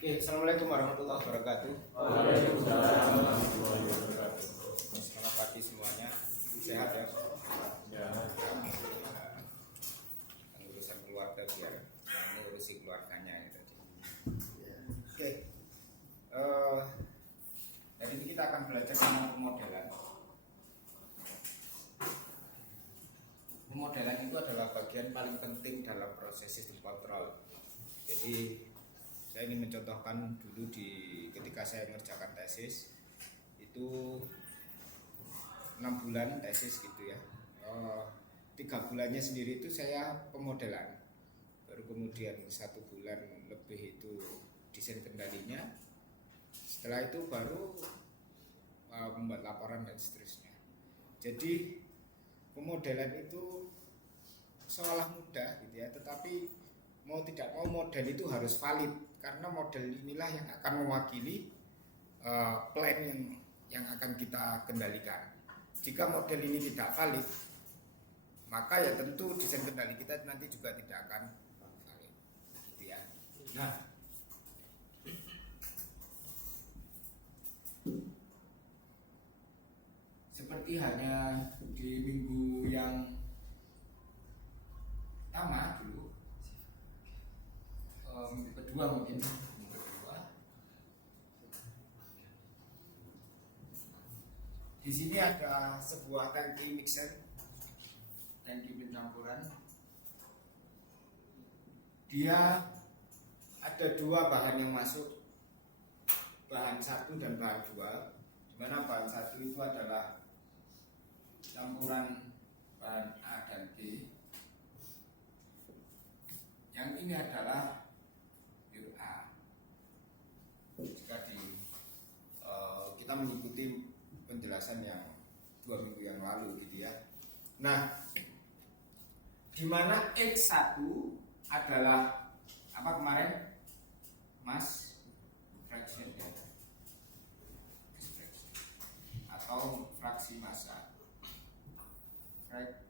Oke, assalamualaikum warahmatullahi wabarakatuh. Waalaikumsalam warahmatullahi wabarakatuh. Selamat pagi semuanya. Sehat ya? Ya. Urusan keluarga biar ngurusi keluarganya ya tadi. Oke. Hari ini kita akan belajar tentang pemodelan. Pemodelan itu adalah bagian paling penting dalam proses sistem kontrol. Jadi saya ingin mencontohkan dulu ketika saya mengerjakan tesis itu 6 bulan tesis gitu ya. 3 bulannya sendiri itu saya pemodelan, baru kemudian 1 bulan lebih itu desain kendalinya, setelah itu baru membuat laporan dan seterusnya. Jadi pemodelan itu seolah mudah gitu ya, tetapi mau tidak mau model itu harus valid, karena model inilah yang akan mewakili plan yang akan kita kendalikan. Jika model ini tidak valid, maka ya tentu desain kendali kita nanti juga tidak akan valid gitu ya. Nah, seperti hanya di minggu yang pertama dulu, minggu kedua mungkin, minggu kedua. Di sini ada sebuah tangki mixer, tangki pencampuran. Dia ada 2 bahan yang masuk, bahan 1 dan bahan 2. Di mana bahan 1 itu adalah campuran bahan A dan B. Yang ini adalah pure A. Jika kita mengikuti penjelasan yang 2 minggu yang lalu gitu ya. Nah, di mana X1 adalah apa kemarin? Mass fraction ya. Atau fraksi massa. Fraction.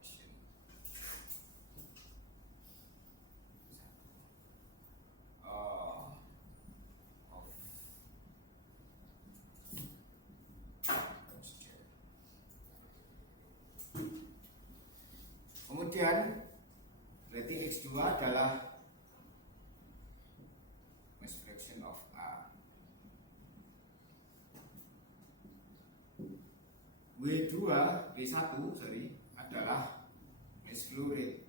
Kemudian berarti X2 adalah mass fraction of A. W2, W1 adalah mass flow rate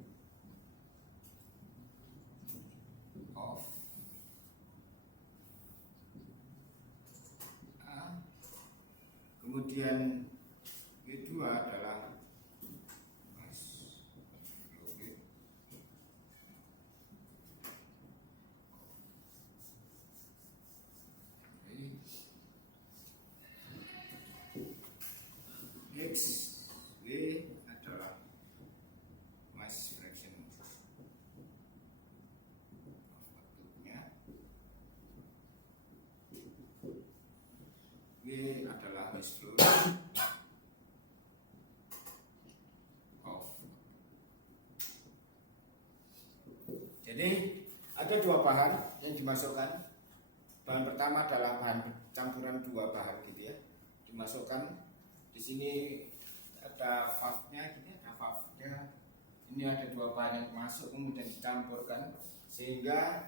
of A. Kemudian W2 adalah mass flow rate X, W adalah mass fraction of waktunya, W adalah mass flow of. Jadi ada 2 bahan yang dimasukkan. Bahan pertama adalah bahan campuran 2 bahan gitu ya, dimasukkan. Di sini ada valve-nya, gini ada valve-nya. Ini ada 2 bahan yang masuk kemudian dicampurkan sehingga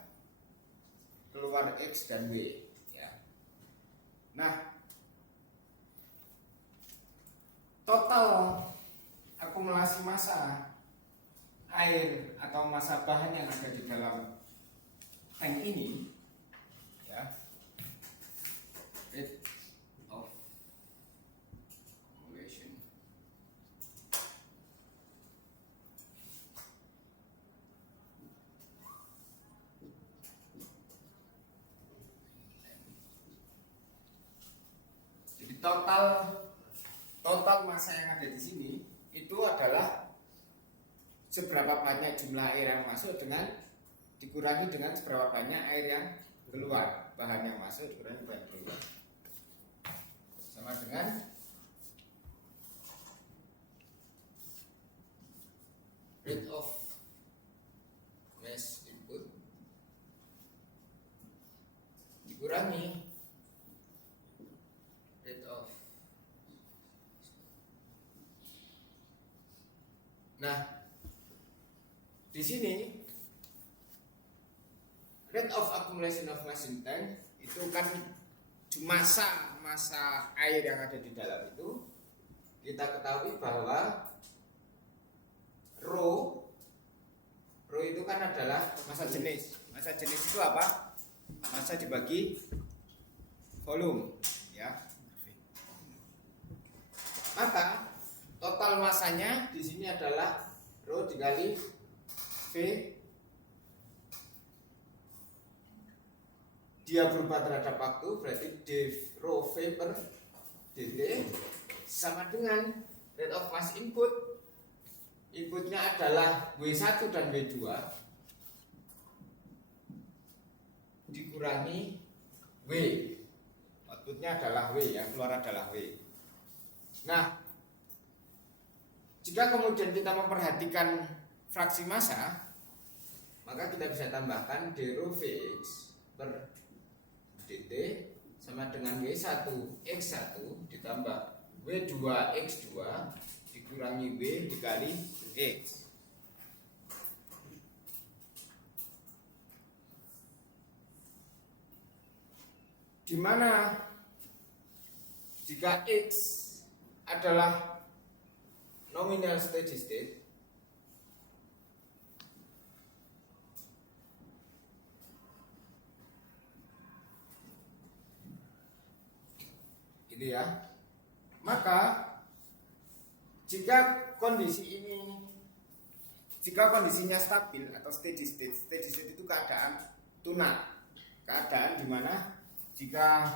keluar X dan W ya. Nah, total akumulasi massa air atau massa bahan yang ada di dalam tank ini ya, rate of accumulation jadi total massa yang ada di sini itu adalah seberapa banyak jumlah air yang masuk dengan dikurangi dengan seberapa banyak air yang keluar, bahan yang masuk dikurangi bahan keluar, sama dengan rate of mass input Nah, di sini rate of accumulation of mass in tank itu kan masa air yang ada di dalam itu, kita ketahui bahwa rho itu kan adalah massa jenis. Massa jenis itu apa? Massa dibagi volume, ya. Maka total masanya di sini adalah rho dikali V. Dia berubah terhadap waktu, berarti d rho V per dt sama dengan rate of mass input. Inputnya adalah W1 dan W2 dikurangi W. Outputnya adalah W, yang keluar adalah W. Nah, jika kemudian kita memperhatikan fraksi massa, maka kita bisa tambahkan d rho Vx per dt sama dengan W1 X1 ditambah W2 X2 dikurangi W dikali X. Di mana jika X adalah nominal steady state, gitu ya, maka jika kondisinya stabil atau steady state itu keadaan tuna, keadaan di mana jika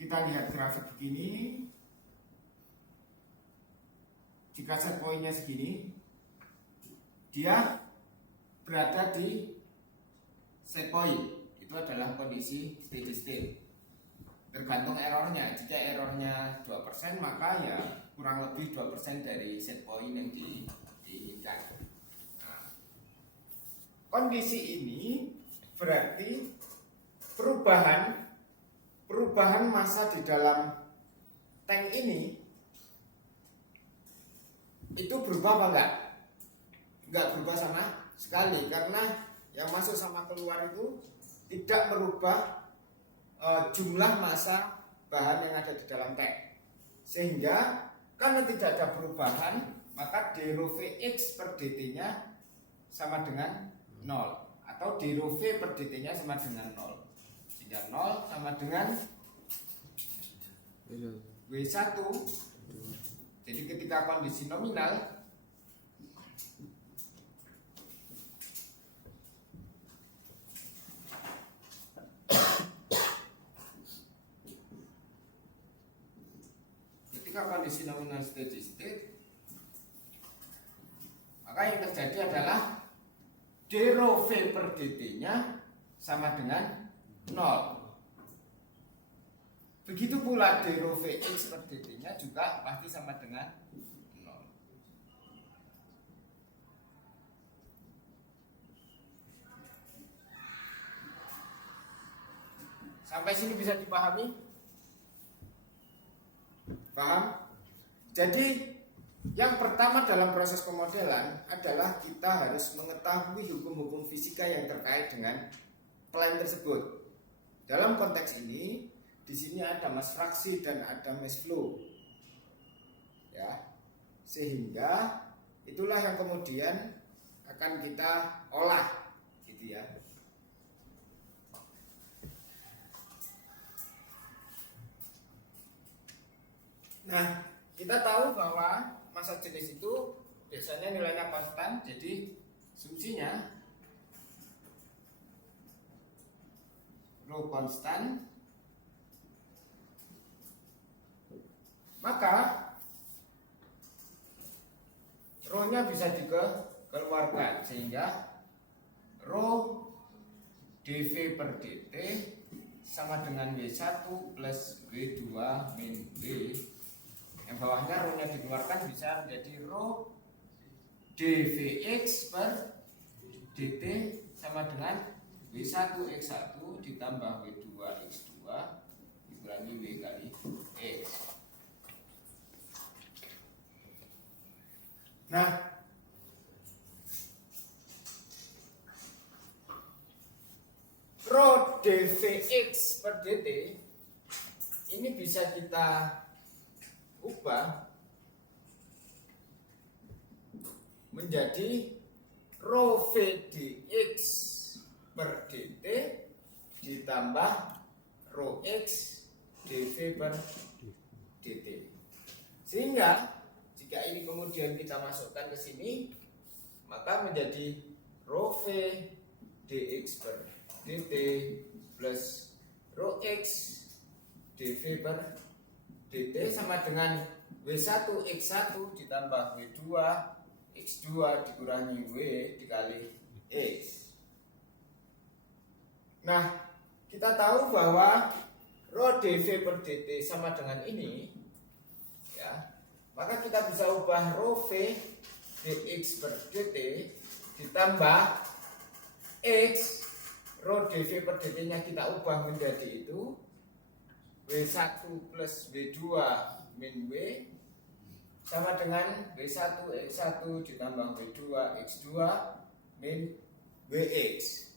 kita lihat grafik begini, jika set pointnya segini, dia berada di set point, itu adalah kondisi steady state. Tergantung errornya. Jika errornya 2%, maka ya kurang lebih 2% dari set point yang diinginkan. Nah, kondisi ini berarti perubahan massa di dalam tank ini itu berubah apa enggak? Enggak berubah sama sekali, karena yang masuk sama keluar itu tidak merubah jumlah massa bahan yang ada di dalam tank. Sehingga karena tidak ada perubahan, maka d rho Vx per dt nya sama dengan 0, atau d rho V per dt nya sama dengan 0. Sehingga 0 sama dengan W1. Jadi ketika kondisi nominal, kondisi nominal steady state, maka yang terjadi adalah d rho V per dt nya sama dengan 0. Begitu pula d rho Vx per dt nya juga pasti sama dengan 0. Sampai sini bisa dipahami? Paham? Jadi yang pertama dalam proses pemodelan adalah kita harus mengetahui hukum-hukum fisika yang terkait dengan plane tersebut. Dalam konteks ini, di sini ada mass fraksi dan ada mass flow. Ya. Sehingga itulah yang kemudian akan kita olah, gitu ya. Nah, kita tahu bahwa massa jenis itu biasanya nilainya konstan, jadi sumsinya rho konstan, maka rho-nya bisa dikeluarkan, sehingga rho dV per dt sama dengan W1 plus W2 min W. Yang bawahnya rho-nya dikeluarkan bisa menjadi rho dVx per dt sama dengan W1 X1 ditambah W2 X2 dikurangi W kali X. Nah, rho dvx per dt ini bisa kita ubah menjadi rho v dx per dt ditambah rho x dv per dt. Sehingga jika ini kemudian kita masukkan ke sini, maka menjadi rho v dx per dt plus rho x dv per dt sama dengan W1 X1 ditambah W2 X2 dikurangi W dikali X. Nah, kita tahu bahwa rho dv per dt sama dengan ini, ya, maka kita bisa ubah rho v dx per dt ditambah x, rho dv per dt nya kita ubah menjadi itu W1 plus W2 min W sama dengan W1 X1 ditambah W2 X2 min Wx.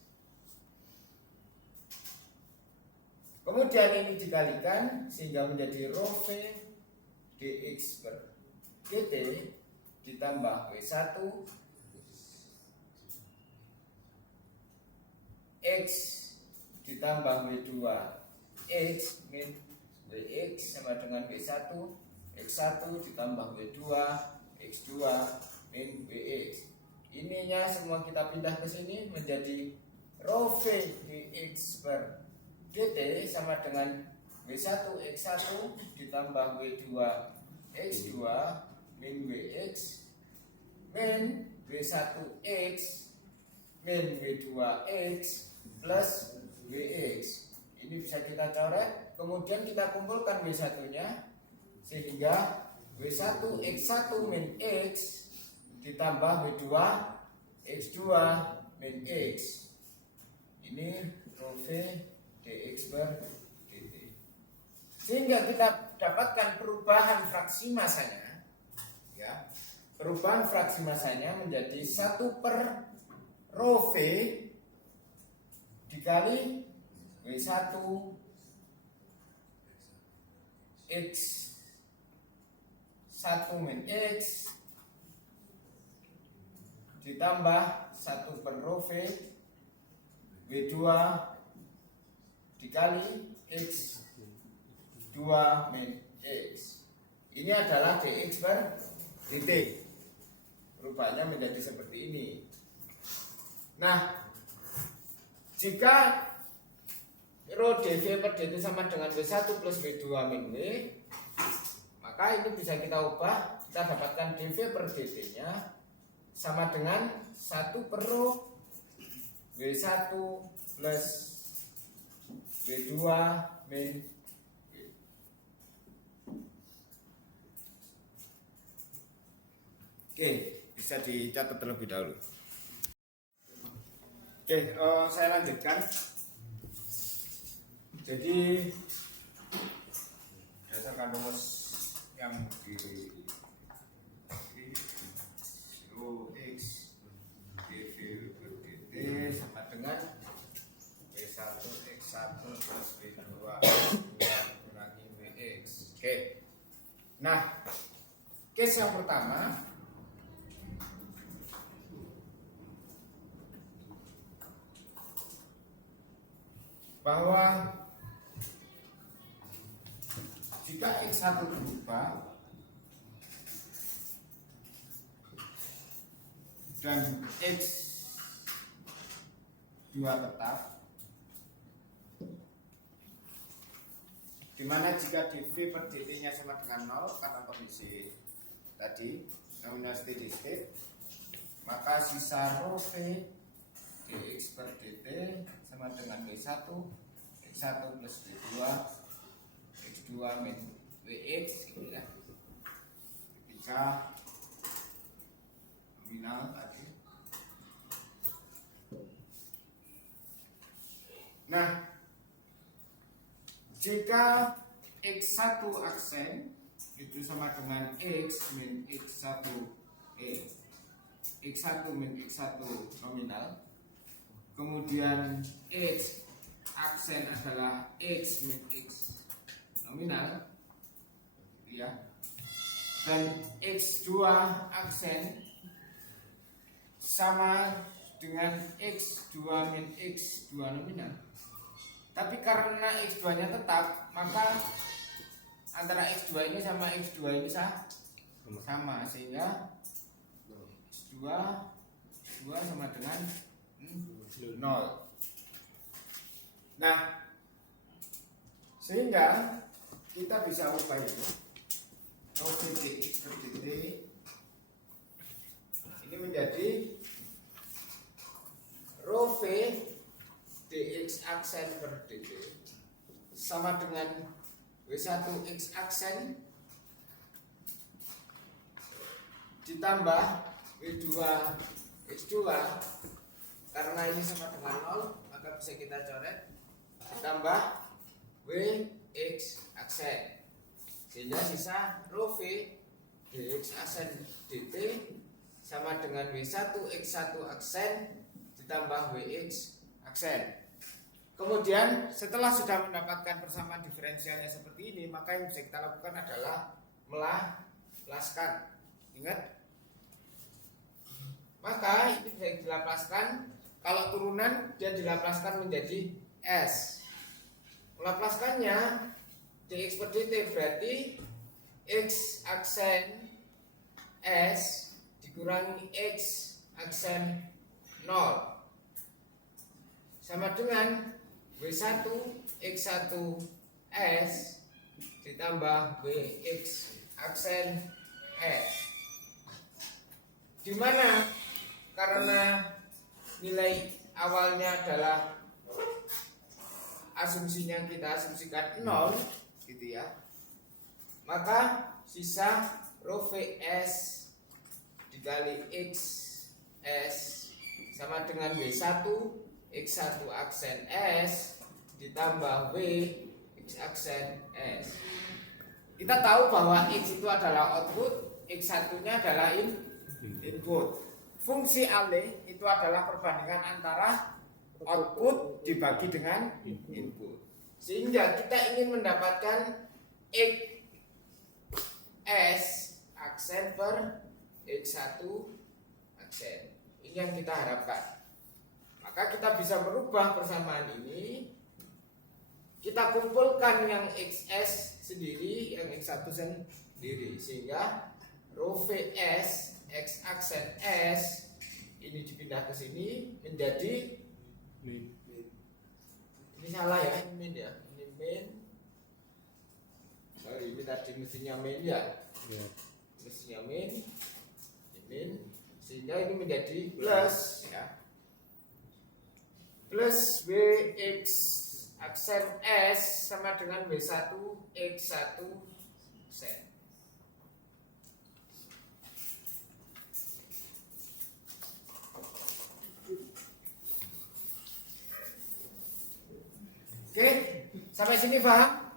Kemudian ini dikalikan sehingga menjadi rho v dx per dt ditambah W1 X ditambah W2 X min Wx sama dengan W1 X1 ditambah W2 X2 min Wx. Ininya semua kita pindah ke sini menjadi rho v dx per dt sama dengan W1 X1 ditambah W2 X2 min Wx min W1 X min W2 X plus Wx. Ini bisa kita coret, kemudian kita kumpulkan W1 nya sehingga W1 X1 min X ditambah W2 X2 min X. Ini rho v dx per dt. Sehingga kita dapatkan perubahan fraksi masanya, ya. Perubahan fraksi masanya menjadi 1 per rho v dikali W1 X1 min X ditambah 1 per rho v W2 dikali X2 min X. Ini adalah dx per dt. Perubahannya menjadi seperti ini. Nah, jika rho dv per dt sama dengan W1 plus W2 min W, maka ini bisa kita ubah, kita dapatkan dv per dt nya sama dengan 1 per rho W1 plus W2 min W. Oke, bisa dicatat terlebih dahulu. Oke, saya lanjutkan. Jadi berdasarkan rumus yang di rho x dv per dt sama dengan W1 X1 plus W2 kurangi Wx. Oke. Nah, case yang pertama, bahwa jika X1 berubah dan X2 tetap, dimana jika dv per dt nya sama dengan 0 karena kondisi tadi namanya steady state, maka sisa rho v dx per dt sama dengan W1 X1 plus W2 X2 min Wx gitu ya, ketika nominal tadi. Nah, jika X1 aksen itu sama dengan X min X1 X1 min X1 nominal. Kemudian X aksen adalah X min X nominal, ya. Dan X2 aksen sama dengan X2 min X2 nominal. Tapi karena X2 nya tetap, maka antara X2 ini sama X2 ini sama, sehingga X2 sama dengan 0. Nah, sehingga kita bisa ubah ini rho v dx per dt ini menjadi rho v dx aksen per dt sama dengan W1 x aksen ditambah W2 x2, karena ini sama dengan 0 maka bisa kita coret, ditambah W x aksen, sehingga sisa rho v dx aksen dt sama dengan W1 x1 aksen ditambah Wx aksen. Kemudian setelah sudah mendapatkan persamaan diferensialnya seperti ini, maka yang bisa kita lakukan adalah melaplaskan. Ingat? Maka ini bisa dilaplaskan. Kalau turunan dia dilaplaskan menjadi S. Melaplaskannya dx per dt berarti x aksen S dikurangi x aksen 0 sama dengan W1 x1 S ditambah Wx aksen S, dimana karena nilai awalnya adalah asumsinya kita asumsikan 0 gitu ya, maka sisa rho Vs dikali x S sama dengan W1 x1 aksen S ditambah W x aksen S. Kita tahu bahwa x itu adalah output, x1 nya adalah input. Fungsi alih itu adalah perbandingan antara output dibagi dengan input. Sehingga kita ingin mendapatkan x S aksen per x1 aksen. Ini yang kita harapkan. Maka kita bisa merubah persamaan ini. Kita kumpulkan yang XS sendiri, yang X1 sendiri, sehingga rho Vs X aksen S ini dipindah ke sini menjadi min. Ini salah ya, ini min ya, ini min. Sorry, ini tadi mestinya min ya. Mestinya min, ini min, sehingga ini menjadi plus ya. Plus Wx aksen S sama dengan W1 x1 aksen. Oke, sampai sini paham?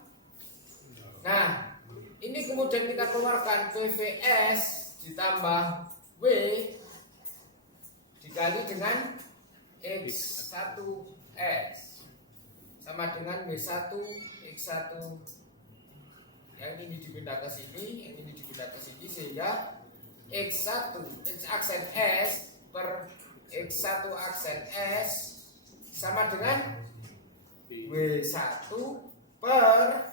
Nah, ini kemudian kita keluarkan Vs ditambah W dikali dengan X1S sama dengan W1 X1, yang ini dipindah ke sini, yang ini dipindah ke sini, sehingga X1 X aksen S per X1 aksen S sama dengan W1 per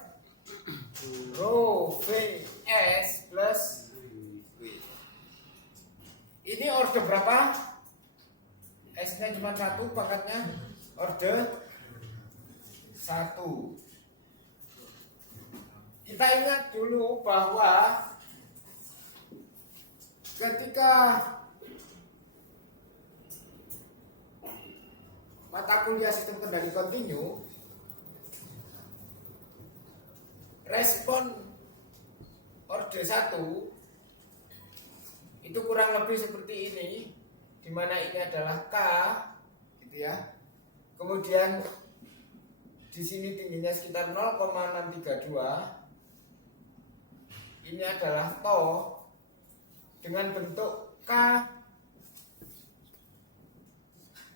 rho Vs plus W. Ini order berapa? S-nya cuma 1, pangkatnya order 1. Kita ingat dulu bahwa ketika mata kuliah sistem kendali kontinu, respon order 1 itu kurang lebih seperti ini, di mana ini adalah K, gitu ya. Kemudian di sini tingginya sekitar 0,632. Ini adalah to dengan bentuk K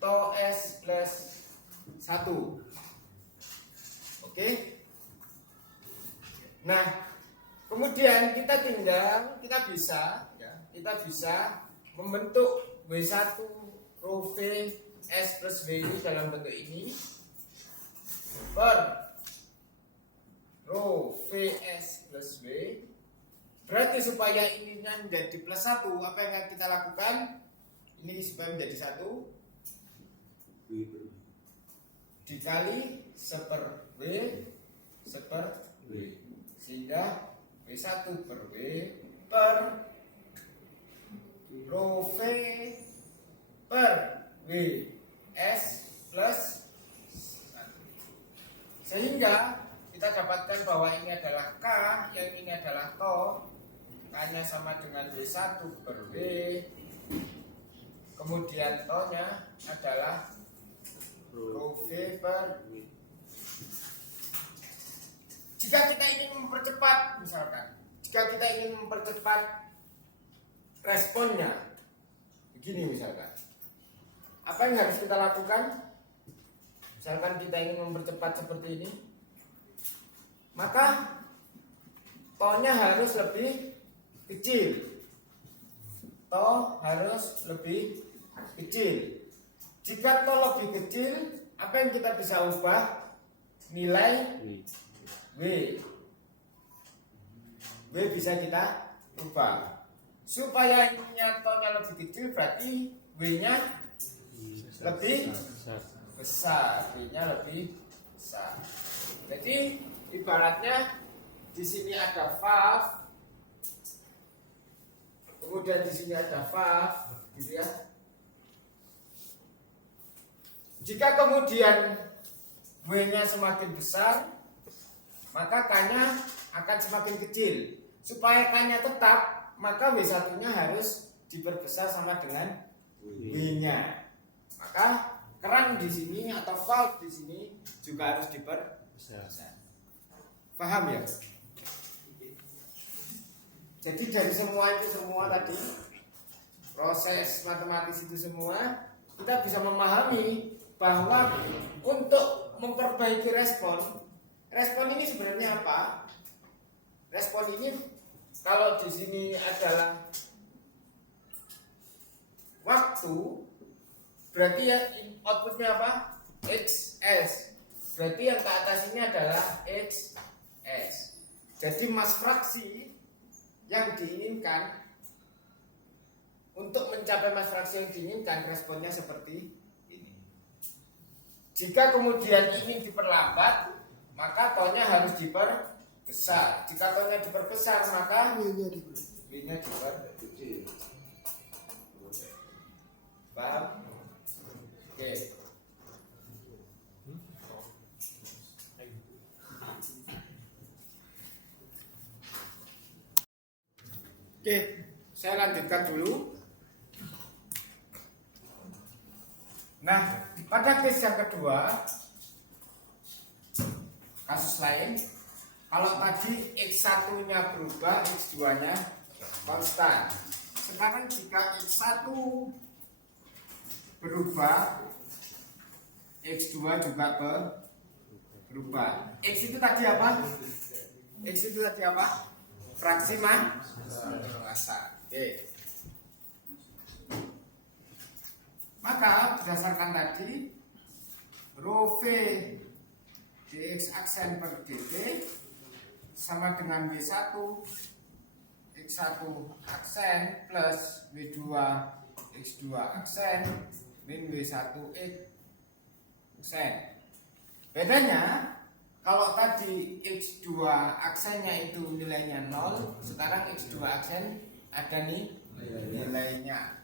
to S plus 1. Oke. Nah, kemudian kita bisa membentuk W1 rho V S plus W ini dalam bentuk ini per rho VS plus W. Berarti supaya ini menjadi plus 1, apa yang kita lakukan? Ini supaya menjadi 1 dikali seper W seper W, sehingga W1 per W per rho V per W S plus 1. Sehingga kita dapatkan bahwa ini adalah K, yang ini adalah to. K-nya sama dengan W1 per W, kemudian to-nya adalah rho V per W. Jika kita ingin mempercepat, misalkan, jika kita ingin mempercepat responnya, begini misalkan, apa yang harus kita lakukan? Misalkan kita ingin mempercepat seperti ini, maka to-nya harus lebih kecil. To harus lebih kecil. Jika to lebih kecil, apa yang kita bisa ubah? Nilai W. W bisa kita ubah. Supaya ininya to-nya lebih kecil, berarti W-nya lebih besar. W-nya lebih besar. Jadi ibaratnya di sini ada valve, kemudian di sini ada valve, gitu ya. Jika kemudian W-nya semakin besar, maka K-nya akan semakin kecil. Supaya K-nya tetap, maka W1-nya harus diperbesar sama dengan W-nya. Maka keran di sini atau valve di sini juga harus diperbesar. Paham ya? Jadi dari semua tadi, proses matematis itu semua, kita bisa memahami bahwa untuk memperbaiki respon ini sebenarnya apa? Respon ini kalau di sini adalah waktu, berarti ya outputnya apa? XS. Berarti yang ke atas ini adalah XS. Jadi mas fraksi yang diinginkan, untuk mencapai mas fraksi yang diinginkan, responnya seperti ini. Jika kemudian ini diperlambat, maka to-nya harus diperbesar. Jika to-nya diperbesar, maka W-nya diperkecil. Paham? Oke. Oke, saya lanjutkan dulu. Nah, pada case yang kedua, kasus lain, kalau tadi X1-nya berubah, X2-nya konstan. Sekarang jika X1 berubah, X2 juga berubah. X itu tadi apa? X itu tadi apa? Fraksi massa. Oke. Maka berdasarkan tadi, rho V dx aksen per dt sama dengan W1 X1 aksen plus W2 X2 aksen min W1 aksen. Bedanya, kalau tadi X2 aksennya itu nilainya 0, sekarang X2 aksen ada nih nilainya.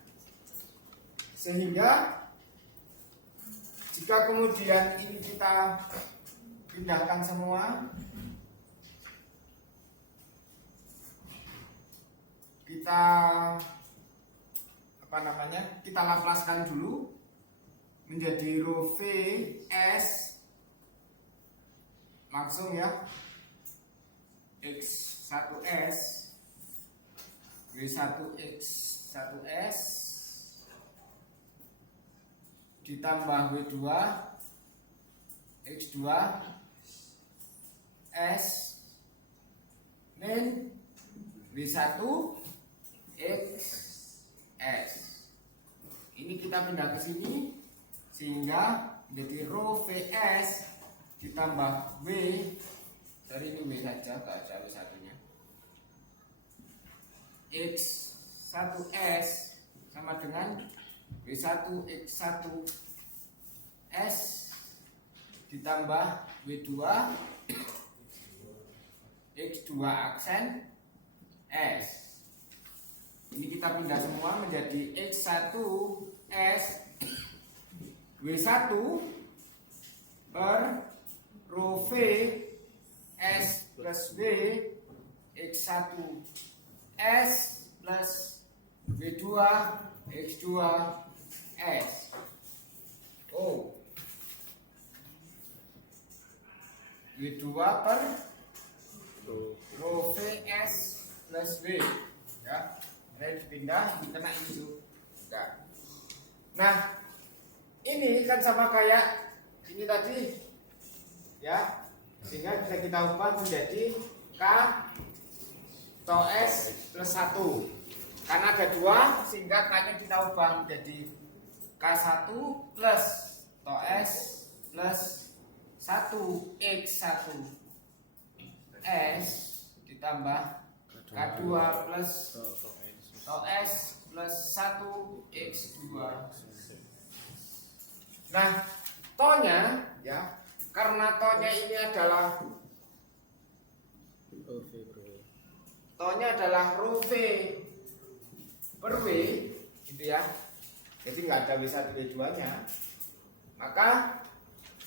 Sehingga jika kemudian ini kita pindahkan semua, kita kita laplaskan dulu menjadi rho V S, langsung ya, X1S W1 X1S ditambah W2 X2 S min W1 X S. Ini kita pindah ke sini sehingga menjadi rho VS ditambah W, dari ini W saja, gak ada W1 nya, X1S sama dengan W1 X1 S ditambah W2 X2 aksen S. Ini kita pindah semua menjadi X1 S W1 per rho V S plus W X1 S plus W2 X2 S. Oh, W2 per rho VS plus W, ya. Ini dipindah, dikena itu. Nah, ini kan sama kayak ini tadi, ya, sehingga bisa kita ubah menjadi K to S plus 1. Karena ada 2, sehingga K-nya kita ubah menjadi K1 plus to S plus 1 X1 S ditambah K2 plus to S plus 1 X2. Nah, tonya, ya, karena tonya ini adalah rho V per W, gitu ya. Jadi nggak ada W1 W2 nya, maka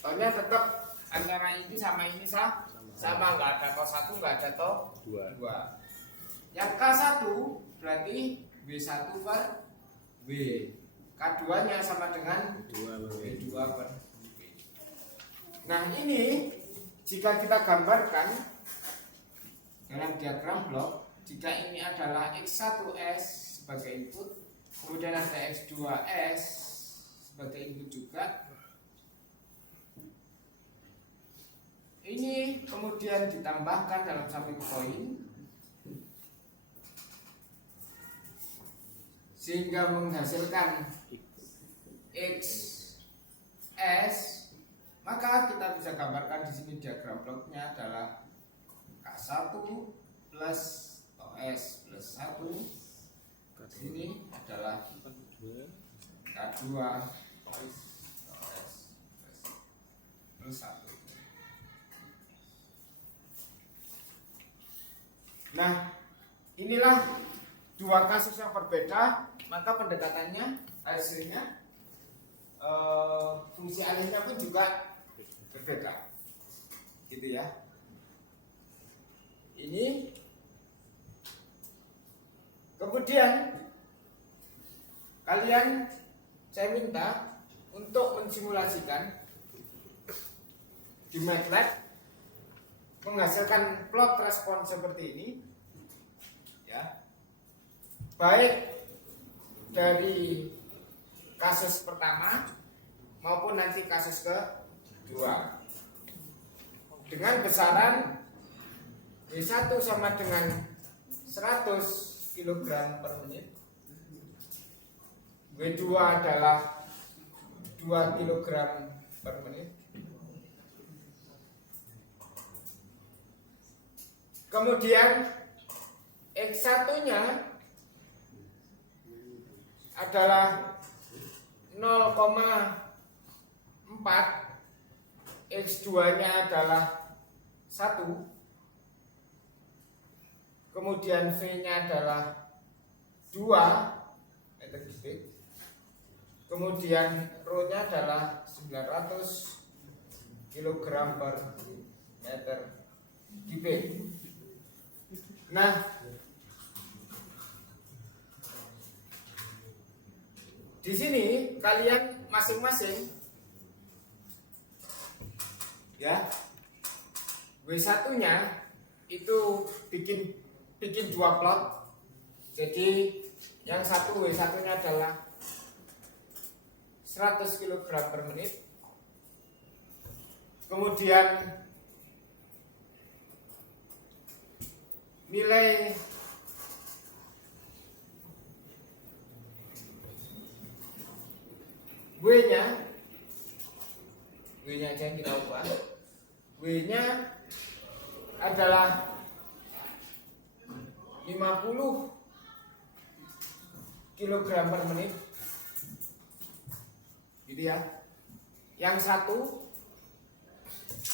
tonya tetap antara ini sama ini sama, nggak ada to 1, nggak ada to 2. Yang K1 berarti W1 per W, K2 nya sama dengan W2 per W. Nah, ini jika kita gambarkan dalam diagram blok, jika ini adalah X1S sebagai input, kemudian ada X2S sebagai input juga, ini kemudian ditambahkan dalam satu poin sehingga menghasilkan XS, maka kita bisa gambarkan di sini diagram bloknya adalah K1 plus OS plus 1. Sini adalah K2 plus OS plus 1. Nah, inilah dua kasus yang berbeda, maka pendekatannya hasilnya fungsi alihnya pun juga berbeda, gitu ya. Ini kemudian kalian, saya minta untuk mensimulasikan di MATLAB menghasilkan plot respon seperti ini, ya, baik dari kasus pertama maupun nanti kasus kedua, dengan besaran W1 sama dengan 100 kg per menit, W2 adalah 2 kg per menit. Kemudian X1 nya adalah 0,4, X2 nya adalah 1, kemudian V nya adalah 2 meter kubik, kemudian rho nya adalah 900 kg per meter kubik. Nah, di sini kalian masing-masing, ya, W1 nya itu bikin dua plot. Jadi yang satu W1 nya adalah 100 100 kg per menit. Kemudian nilai W-nya aja yang kita ubah. W-nya adalah 50 kg per menit. Gitu ya. Yang satu,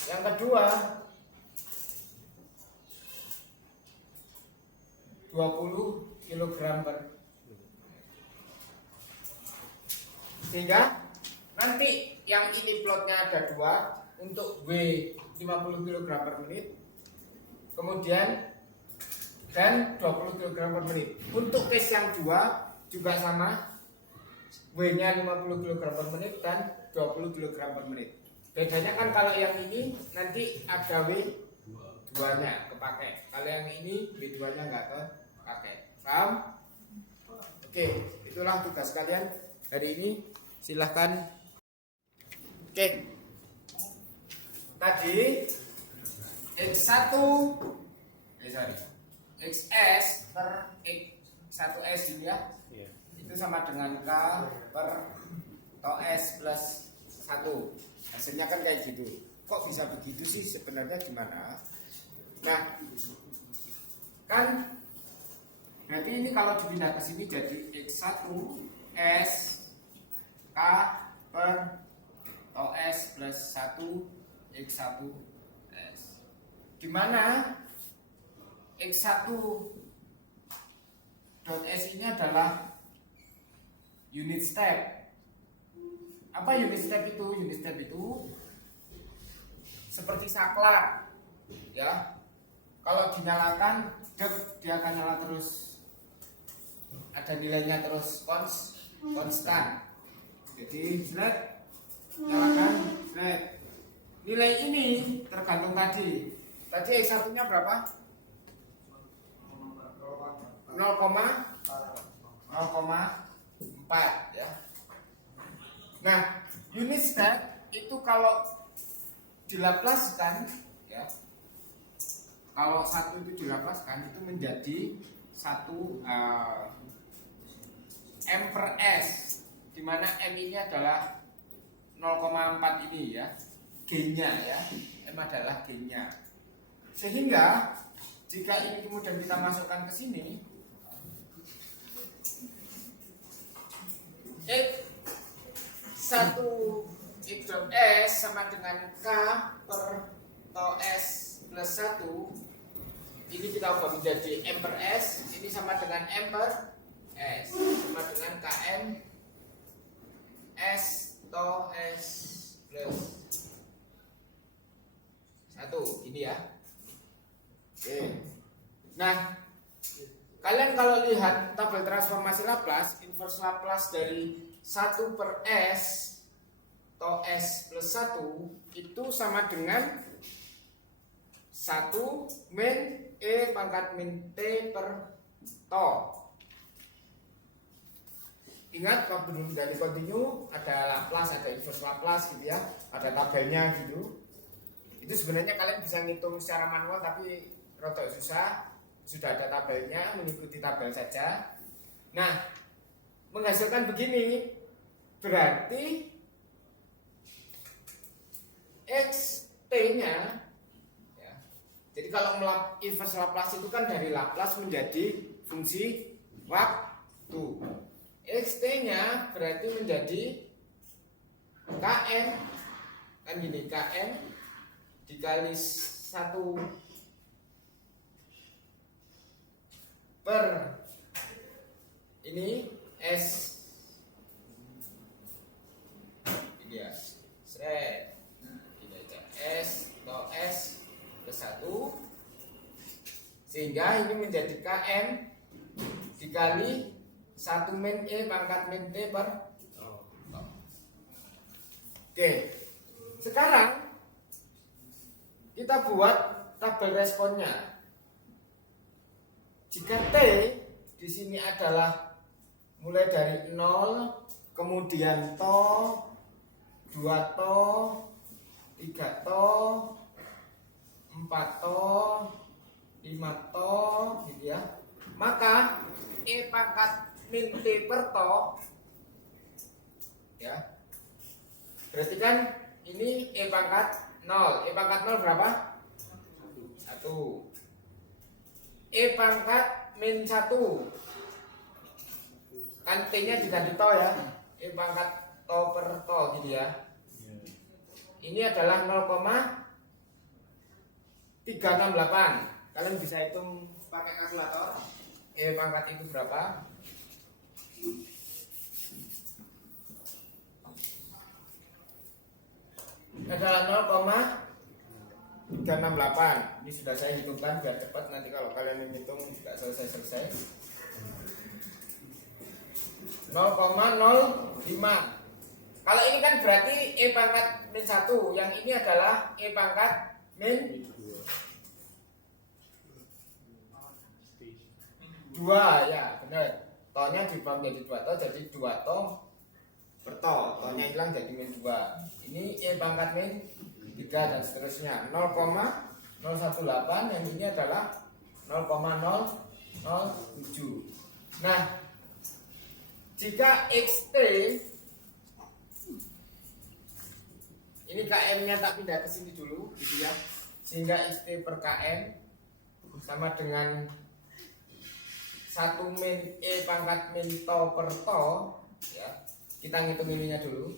yang kedua 20 kg per. Sehingga nanti yang ini plotnya ada dua, untuk W 50 kg per menit, kemudian dan 20 kg per menit. Untuk case yang dua juga sama, W-nya 50 kg per menit dan 20 kg per menit. Bedanya kan kalau yang ini nanti ada W2-nya kepake, kalau yang ini W2-nya nggak kepake. Paham? Oke, itulah tugas kalian hari ini. Silahkan. Oke. Tadi X1 XS per X1S ini ya. Itu sama dengan K per tau S plus 1. Hasilnya kan kayak gitu. Kok bisa begitu sih sebenarnya gimana? Nah, kan berarti ini kalau dipindah ke sini jadi X1 S K per tau S plus 1 X1 S. Dimana X1 dot S ini adalah unit step. Apa unit step itu? Unit step itu seperti saklar, ya. Kalau dinyalakan, dia akan nyala terus. Ada nilainya terus konstan. Jadi nyalakan nilai ini tergantung tadi X1 nya berapa? 0,4 ya. Nah, unit step itu kalau dilaplaskan ya, kalau satu itu dilaplaskan itu menjadi 1 M per S, dimana M ini adalah 0,4 ini ya, G-nya ya, M adalah G-nya. Sehingga jika ini kemudian kita masukkan ke sini, X1 X dot S sama dengan K per tau S plus 1. Ini kita ubah menjadi M per S, ini sama dengan M per S, sama dengan KM S tau S plus 1. Ini ya. Oke. Nah, kalian kalau lihat tabel transformasi Laplace, inverse Laplace dari 1 per S tau S plus 1 itu sama dengan 1 min E pangkat min T per tau. Ingat waktu dulu dari kontinu ada Laplace, ada inverse Laplace gitu ya, ada tabelnya gitu. Itu sebenarnya kalian bisa ngitung secara manual tapi rotok susah. Sudah ada tabelnya, mengikuti tabel saja. Nah, menghasilkan begini, berarti XT-nya ya. Jadi kalau inverse Laplace itu kan dari Laplace menjadi fungsi waktu. XT-nya berarti menjadi Km, kan gini, Km dikali 1 per ini S ini ya, ini aja S atau S plus 1, sehingga ini menjadi Km dikali 1 min E pangkat min T per. Oke, sekarang kita buat tabel responnya. Jika T di sini adalah mulai dari 0 kemudian to, 2 to, 3 to, 4 to, 5 to, gitu ya. Maka E pangkat min T per to, ya. Berarti kan ini E pangkat 0. E pangkat 0 berapa? 1. E pangkat min 1. Kan T-nya diganti to ya. E pangkat to per to gitu ya. Ini adalah 0,368. Kalian bisa hitung pakai kalkulator. E pangkat itu berapa? Adalah 0,368. Ini sudah saya hitungkan biar cepat, nanti kalau kalian menghitung tidak selesai-selesai. 0,05. Kalau ini kan berarti E pangkat min 1. Yang ini adalah E pangkat min 2. Ya benar. To-nya diubah menjadi 2 to, jadi 2 to per to. To-nya hilang jadi min 2. Ini E pangkat min 3 dan seterusnya. 0,018. Yang ini adalah 0,007. Nah, jika XT ini KM-nya tak pindah ke sini dulu, gitu ya. Sehingga XT per KM sama dengan 1 min E pangkat min to per to, ya. Kita ngitung ininya dulu.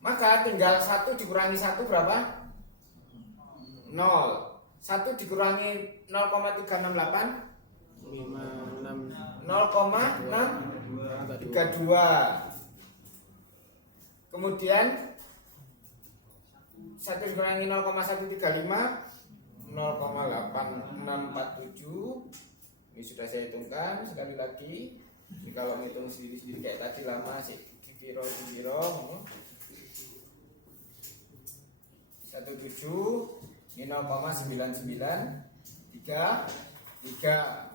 Maka tinggal 1 dikurangi 1 berapa? 0. 1 dikurangi 0,368 0,632. Kemudian 1 dikurangi 0,135 0,8647. Ini sudah saya hitungkan sekali lagi. Ini kalau ngitung sendiri-sendiri kayak tadi lama sih. Kibiro 17. Ini 0,9933.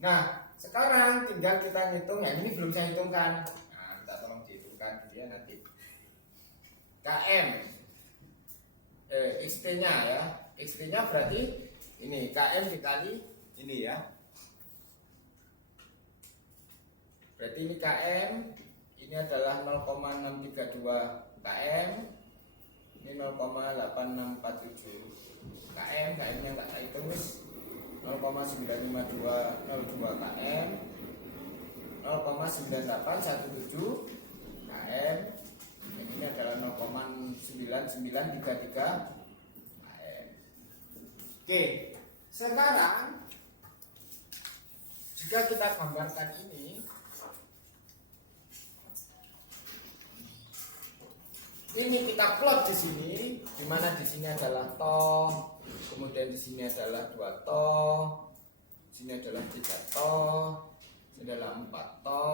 Nah, sekarang tinggal kita ngitung ya. Ini belum saya hitungkan. Nah, minta tolong dihitungkan gitu ya nanti. KM XT-nya ya. XT-nya berarti ini KM dikali ini ya. Berarti ini KM, ini adalah 0,632 KM. Ini 0,8647 KM. KM-nya enggak saya hitung wis. 0,95202 km, 0,9817 km. Ini adalah 0,9933 km. Oke, sekarang jika kita gambarkan ini kita plot di sini, di mana di sini adalah to. Kemudian di sini adalah 2 to, di sini adalah 3 to, ini adalah 4 to,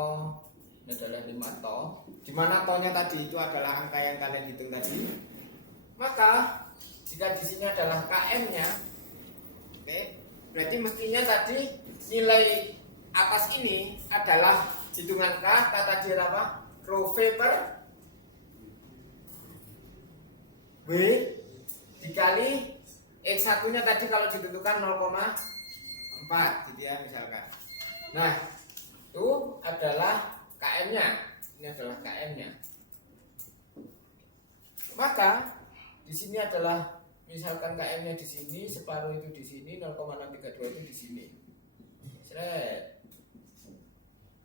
ini adalah 5 to. Di mana to-nya tadi itu adalah angka yang kalian hitung tadi. Maka jika di sini adalah KM-nya, oke, berarti mestinya tadi nilai atas ini adalah hitungan K, tadi apa? Rho V per W dikali X1 nya tadi kalau ditentukan 0,4 gitu ya misalkan. Nah, itu adalah KM nya. Ini adalah KM nya. Maka di sini adalah misalkan KM nya di sini, separuh itu di sini, 0,632 itu di sini. Seret.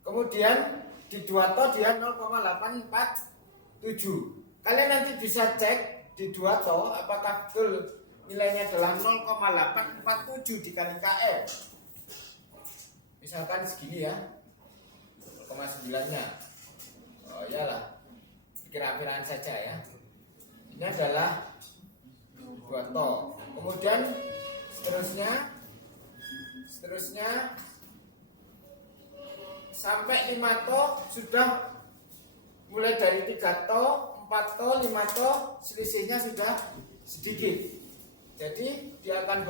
Kemudian di 2 to dia 0,847. Kalian nanti bisa cek di 2 to apakah betul nilainya adalah 0,847 dikali KM. Misalkan segini ya, 0,9 nya. Oh iyalah, kira-kiraan saja ya. Ini adalah 2 to. Kemudian seterusnya sampai 5 to sudah mulai dari 3 to, 4 to, 5 to, selisihnya sudah sedikit. Jadi dia akan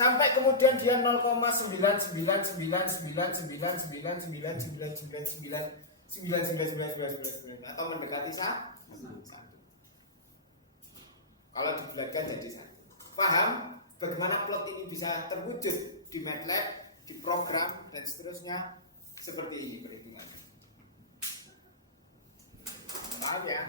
sampai kemudian dia 0,9999999999999 atau mendekati satu. Kalau dibulatkan jadi satu. Paham bagaimana plot ini bisa terwujud di MATLAB, di program dan seterusnya seperti ini perhitungannya. Paham ya?